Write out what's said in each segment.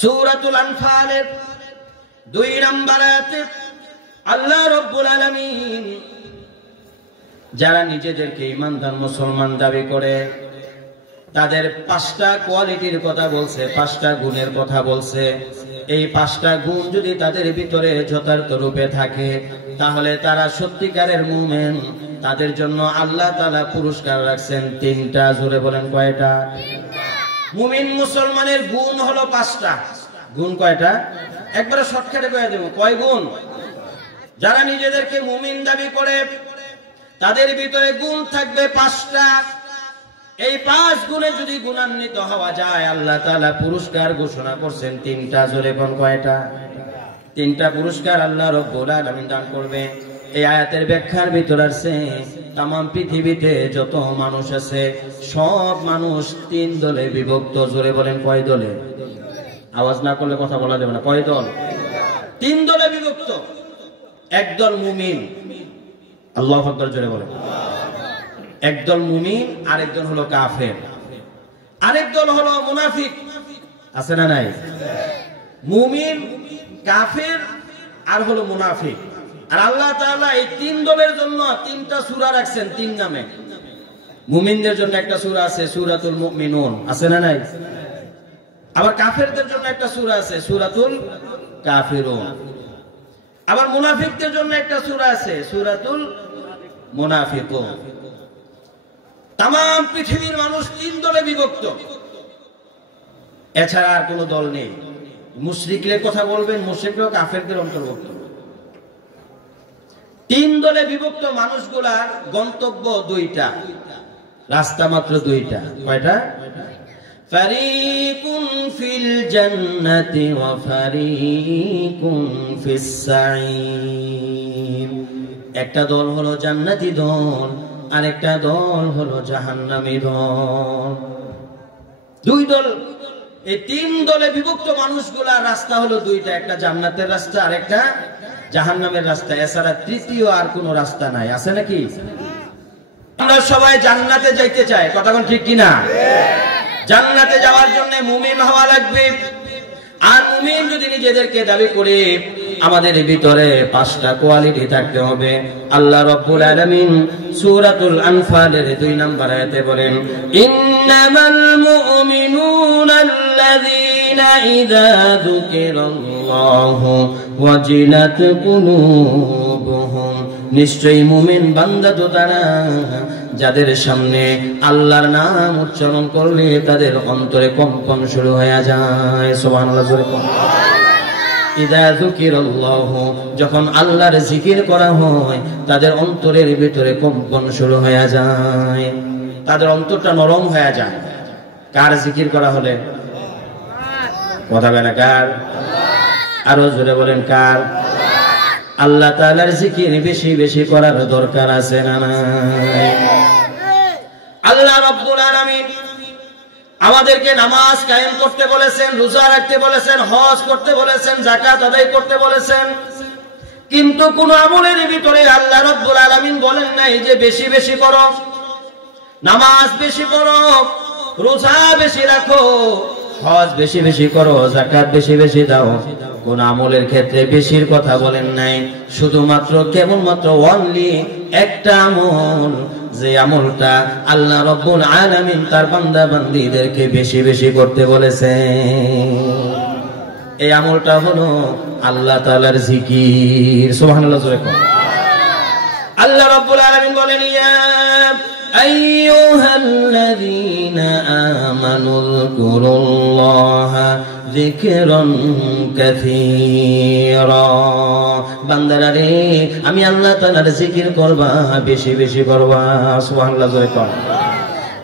সূরাতুল আনফালের 2 নম্বর আয়াতে আল্লাহ রাব্বুল আলামিন যারা নিজেদেরকে ঈমানদার মুসলমান দাবি করে তাদের 5টা কোয়ালিটির কথা বলছে, 5টা গুণের কথা বলছে। এই 5টা গুণ যদি তাদের ভিতরে যথার্থ রূপে থাকে তাহলে তারা সত্যিকারের মুমিন। তাদের জন্য আল্লাহ তাআলা পুরস্কার রাখছেন 3টা। জোরে বলেন কয়টা? 3টা। মুমিন মুসলমানের গুণ হলো 5টা। গুণ কয়টা? একবারে শর্টকাটে কয়ে দেব। কয় গুণ? যারা নিজেদেরকে মুমিন দাবি করে তাদের ভিতরে গুণ থাকবে 5টা। এই 5 গুণে যদি গুণান্বিত হওয়া যায় আল্লাহ তাআলা পুরস্কার ঘোষণা করছেন 3টা। জোরে কোন কয়টা? 3টা পুরস্কার আল্লাহ রাব্বুল আলামিন দান করবে। এই আয়াতের ব্যাখ্যার ভিতর আছে तमाम পৃথিবীতে যত মানুষ আছে সব মানুষ 3 দলে বিভক্ত। জোরে বলেন কয় দলে? আওয়াজ না করলে কথা বলা যাবে না। কয় দল? 3 দলে বিভক্ত। একদল মুমিন, আল্লাহু আকবার জোরে বলেন। একদল মুমিন, আরেকদল হলো কাফের, আরেকদল হলো মুনাফিক। আছে না নাই? মুমিন, কাফের আর হলো মুনাফিক। আর আল্লাহ তাআলা এই 3 দলের জন্য 3টা সূরা রাখছেন 3 নামে। মুমিনদের জন্য একটা সূরা আছে সূরাতুল মুমিনুন। আছে না নাই? আবার কাফেরদের জন্য একটা সূরা আছে সূরাতুল কাফিরুন। আবার মুনাফিকদের জন্য একটা সূরা আছে সূরাতুল মুনাফিকুন। तमाम পৃথিবীর মানুষ 3 দলে বিভক্ত, এছাড়া আর কোনো দল নেই। মুশরিকদের কথা বলবেন, মুশরিকরা কাফেরদের অন্তর্ভুক্ত। 3 দলে বিভক্ত মানুষগুলার গন্তব্য 2টা, রাস্তা মাত্র 2টা। কয়টা? ফারিকুন ফিল জান্নাতি ওয়া ফারিকুন ফিস সাঈর। একটা দল হলো জান্নাতি দল, আরেকটা দল হলো জাহান্নামী দল। 2 দল। এই 3 দলে বিভক্ত মানুষগুলার রাস্তা হলো 2টা, একটা জান্নাতের রাস্তা আর একটা জাহান্নামের রাস্তা। এছাড়া তৃতীয় আর কোনো রাস্তা নাই। আছে নাকি? আমরা সবাই জান্নাতে যাইতে চাই, কথা কোন ঠিক কিনা? জান্নাতে যাওয়ার জন্য মুমিন হওয়া লাগবে। আর মুমিন যদি নিজেদেরকে দাবি করে আমাদের ভিতরে 5টা কোয়ালিটি থাকতে হবে। আল্লাহ রাব্বুল আলামিন সূরাতুল আনফালের 2 নম্বর আয়াতে বলেন, ইন্নামাল মুমিনুনা আল্লাযীনা ইযা যুকিরাল্লাহু ওয়াজিলাত কুলুবুহুম। নিশ্চয়ই মুমিন বান্দা তো তারা যাদের সামনে আল্লাহর নাম উচ্চারণ করলে তাদের অন্তরে কম্পন শুরু হয়ে যায়। সুবহানাল্লাহ জোরে কোন। ইযা যুকিরাল্লাহু, যখন আল্লাহর জিকির করা হয় তাদের অন্তরের ভিতরে কম্পন শুরু হয়ে যায়, তাদের অন্তরটা নরম হয়ে যায়। কার জিকির করা হলে? কথা বলে না কার? আরো জোরে বলেন কার? আল্লাহ তাআলার জিকির বেশি বেশি করার দরকার আছে না নাই? আল্লাহ রাব্বুল আলামিন আমাদেরকে নামাজ কায়েম করতে বলেছেন, রোজা রাখতে বলেছেন, হজ করতে বলেছেন, যাকাত আদায় করতে বলেছেন। কিন্তু কোন আমলের ভিতরে আল্লাহ রাব্বুল আলামিন বলেন নাই যে বেশি বেশি করো, নামাজ বেশি পড়ো, রোজা বেশি রাখো, হজ বেশি বেশি করো, যাকাত বেশি বেশি দাও। কোন আমলের ক্ষেত্রে বেশির কথা বলেন নাই। শুধুমাত্র কেবলমাত্র অনলি একটা আমল, যে আমলটা আল্লাহ রাব্বুল আলামিন তার বান্দা বান্দীদেরকে বেশি বেশি করতে বলেছেন। এই আমলটা হলো আল্লাহ তাআলার জিকির। সুবহানাল্লাহ জোরে কোন। আল্লাহ রাব্বুল আলামিন বলেন, ইয়া আইয়ুহাল্লাযীনা আমানু যকুরুল্লাহা যিকরান কাসীরা। বান্দারা রে, আমি আল্লাহ তাআলার জিকির করবা, বেশি বেশি করবা। সুবহানাল্লাহ জোরে কোন।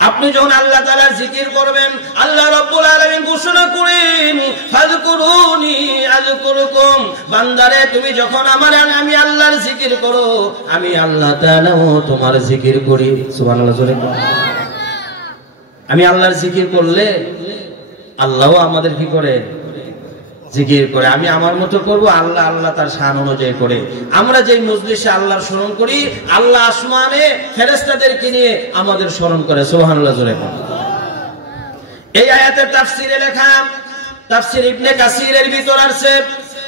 আপনি যখন আল্লাহ তাআলার জিকির করবেন, আল্লাহ রাব্বুল আলামিন ঘোষণা করেন, ফাযকুরুনি আযকুরুকুম। বান্দারে, তুমি যখন আমি আল্লাহর জিকির করো, আমি আল্লাহ তাআলাও তোমার জিকির করি। সুবহানাল্লাহ জোরে কোন। আমি আল্লাহর জিকির করলে আল্লাহও আমাদের কি করে? জিকির করে। আমি আমার মতো করব, আল্লাহ আল্লাহ তার শান অনুযায়ী করে। আমরা যেই মজলিসে আল্লাহর স্মরণ করি, আল্লাহ আসমানে ফেরেশতাদেরকে নিয়ে আমাদের স্মরণ করে। সুবহানাল্লাহ জোরে কোন। এই আয়াতের তাফসীরে লেখা, তাফসীর ইবনে কাসিরের ভিতর আছে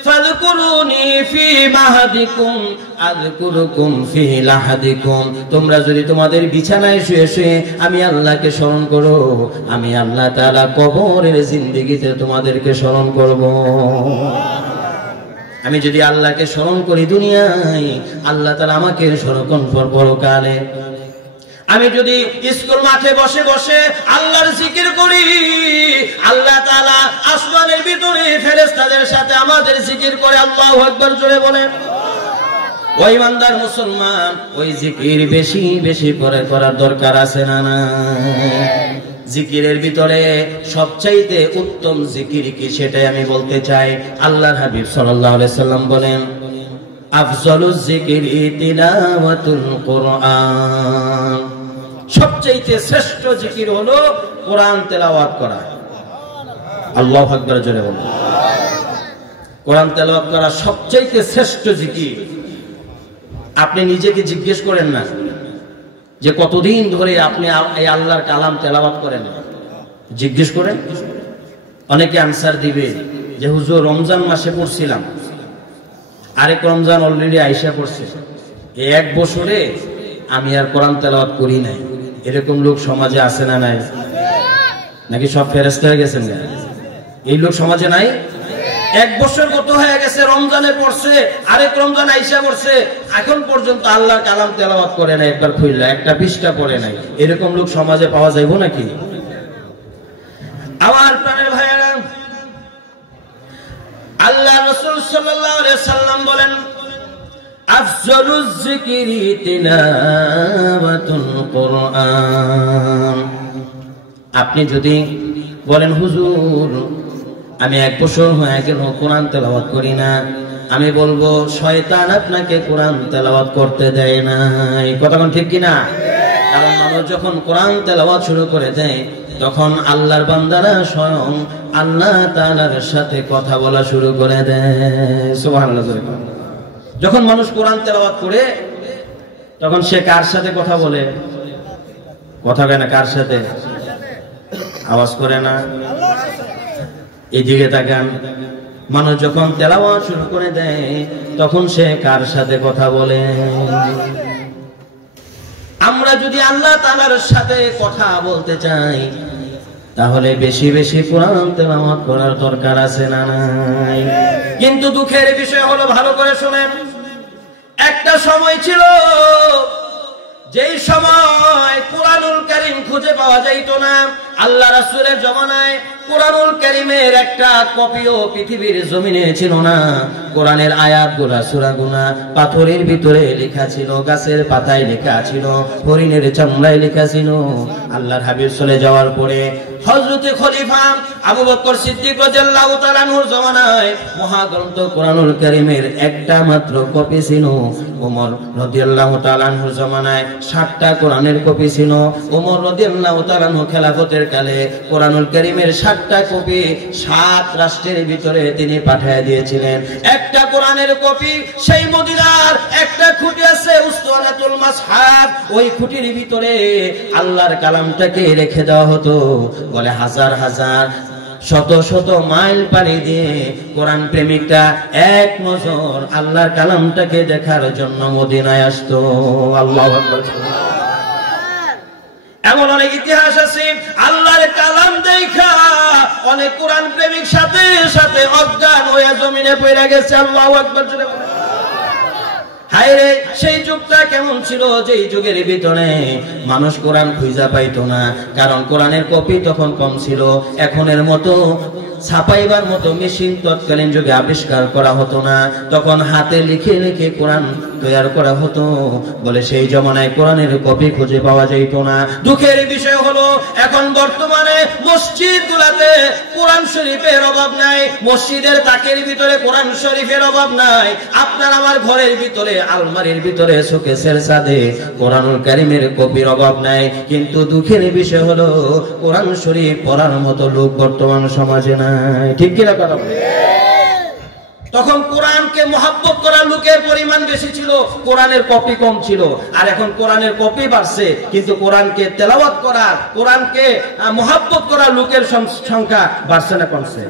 ফাযকুরুনি ফি মাহদিকুম আযকুরুকুম ফি লাহদিকুম, তোমরা যদি তোমাদের বিছানায় শুয়ে শুয়ে আমি আল্লাহকে স্মরণ করো, আমি আল্লাহ তাআলা কবরের জিন্দেগিতে তোমাদেরকে স্মরণ করব। আমি যদি আল্লাহকে স্মরণ করি দুনিয়ায়, আল্লাহ তাআলা আমাকে স্মরণ করবেন পরকালে। আমি যদি স্কুল মাঠে বসে বসে আল্লাহর জিকির করি, আল্লাহ তাআলা আসমানের ভিতরে ফেরেশতাদের সাথে আমাদের জিকির করে। আল্লাহু আকবার জোরে বলেন। ওই ইমানদার মুসলমান, ওই জিকির বেশি বেশি করে করার দরকার আছে না নাই? জিকিরের ভিতরে সবচাইতে উত্তম জিকির কি সেটাই আমি বলতে চাই। আল্লাহর হাবিব সাল্লাল্লাহু আলাইহি সাল্লাম বলেন, আফজালুজ যিকরি তিলাওয়াতুল কুরআন, সবচেয়ে শ্রেষ্ঠ জিকির হলো কোরআন তেলাওয়াত করা। আল্লাহু আকবার জোরে বলুন। কোরআন তেলাওয়াত করা সবচেয়ে শ্রেষ্ঠ জিকির। আপনি নিজেকে জিজ্ঞেস করেন না যে কতদিন ধরে আপনি এই আল্লাহর কালাম তেলাওয়াত করেন, জিজ্ঞেস করেন। অনেকে আনসার দিবে যে হুজুর রমজান মাসে পড়ছিলাম, আরেক রমজান অলরেডি আইসা পড়ছে, এই এক বছরে আমি আর কোরআন তেলাওয়াত করি নাই। এরকম লোক সমাজে আছে না নাই? নাকি সব ফেরেশতা হয়ে গেছেন? এই লোক সমাজে নাই? এক বছর কত হয়ে গেছে, রমজানে পড়ছে, আরেক রমজান আইসা পড়ছে, এখন পর্যন্ত আল্লাহর কালাম তেলাওয়াত করে নাই, একবার খুললা একটা পৃষ্ঠা পড়ে নাই। এরকম লোক সমাজে পাওয়া যাইব নাকি? আমার প্রাণের ভাইয়েরা, আল্লাহ রাসূল সাল্লাল্লাহু আলাইহি সাল্লাম বলেন, আফজালুজ যিকরি তিলাওয়াতুল কুরআন। আপনি যদি বলেন হুজুর আমি এক বছর হয়ে গেল কোরআন তেলাওয়াত করি না, আমি বলবো শয়তান আপনাকে কোরআন তেলাওয়াত করতে দেয় নাই। কথা কোন ঠিক কিনা? কারণ মানুষ যখন কোরআন তেলাওয়াত শুরু করে দেয়, তখন আল্লাহর বান্দারা স্বয়ং আল্লাহ তাআলার সাথে কথা বলা শুরু করে দেয়। সুবহানাল্লাহ। যখন মানুষ কোরআন তেলাওয়াত করে, তখন সে কার সাথে কথা বলে? কথা বলে না, কার সাথে? আওয়াজ করে না? এদিকে তাকান। মানুষ যখন তেলাওয়াত শুরু করে দেয়, তখন সে কার সাথে কথা বলে? আমরা যদি আল্লাহ তাআলার সাথে কথা বলতে চাই, তাহলে বেশি বেশি কোরআন তেলাওয়াত করার দরকার আছে না নাই? কিন্তু দুঃখের বিষয় হলো, ভালো করে শুনেন, একটা সময় ছিল যেই সময় কোরআনুল কারীম খুঁজে পাওয়া যাইত না। আল্লাহ রাসূলের জমানায় কোরআনুল কারীমের একটা কপিও পৃথিবীর জমিনে ছিল না। কোরআনের আয়াতগুলা সূরাগুনা পাথরের ভিতরে লেখা ছিল, গাছের পাতায় লেখা ছিল, হরিণের চামড়ায় লেখা ছিল। আল্লাহর হাবিব চলে যাওয়ার পরে হযরতে খলিফা আবু বকর সিদ্দিক রাদিয়াল্লাহু তাআলা আনহুর জমানায় মহাগ্রন্থ কোরআনুল কারীমের একটা মাত্র কপি ছিল। ওমর রাদিয়াল্লাহু তাআলা আনহুর জমানায় 60টা কোরআনের কপি ছিল। ওমর রাদিয়াল্লাহু তাআলা আনহু খেলাফতের কালে কোরআনুল কারীমের 60টা কপি 7 রাষ্ট্রের ভিতরে তিনি পাঠিয়ে দিয়েছিলেন। একটা কোরআনের কপি সেই মদিনার একটা খুঁটি আছে উসওয়ানাতুল মাসহাব, ওই খুঁটির ভিতরে আল্লাহর কালামটাকে রেখে দেওয়া হতো। বলে হাজার হাজার শত শত মাইল পাড়ি দিয়ে কোরআন প্রেমিকটা এক নজর আল্লাহর কালামটাকে দেখার জন্য মদিনায় আসতো। আল্লাহু আকবার। এমন অনেক ইতিহাস আছে, আল্লাহর কালাম দেখা অনেক কোরআন প্রেমিক সাথে সাথে অজ্ঞান হয়ে জমিনে পড়ে গেছে। আল্লাহু আকবার। হায়রে, সেই যুগটা কেমন ছিল যেই যুগের ভিতরে মানুষ কোরআন খুঁজে পাইতো না, কারণ কোরআনের কপি তখন কম ছিল। এখনের মতো ছাপাইবার মতো মেশিন তৎকালীন যুগে আবিষ্কার করা হতো না, তখন হাতে লিখে লিখে কোরআন তৈরি করা হতো। বলে সেই জমানায় কোরআনের কপি খুঁজে পাওয়া যেত না। দুঃখের বিষয় হলো এখন বর্তমানে মসজিদগুলোতে কোরআন শরীফের অভাব নাই, মসজিদের তাকের ভিতরে কোরআন শরীফের অভাব নাই। আপনার আমার ঘরের ভিতরে আলমারির ভিতরে শোকেসের ছাদে কোরআনুল কারীমের কপির অভাব নাই। কিন্তু দুঃখের বিষয় হলো কোরআন শরীফ পড়ার মতো লোক বর্তমান সমাজে নাই। ঠিক কিনা কথা? তখন কোরআনকে মহব্বত করার লোকের পরিমাণ বেশি ছিল, কোরআনের কপি কম ছিল। আর এখন কোরআনের কপি বাড়ছে, কিন্তু কোরআনকে তেলাওয়াত করার, কোরআনকে মহব্বত করার লোকের সংখ্যা বাড়ছে না কমছে?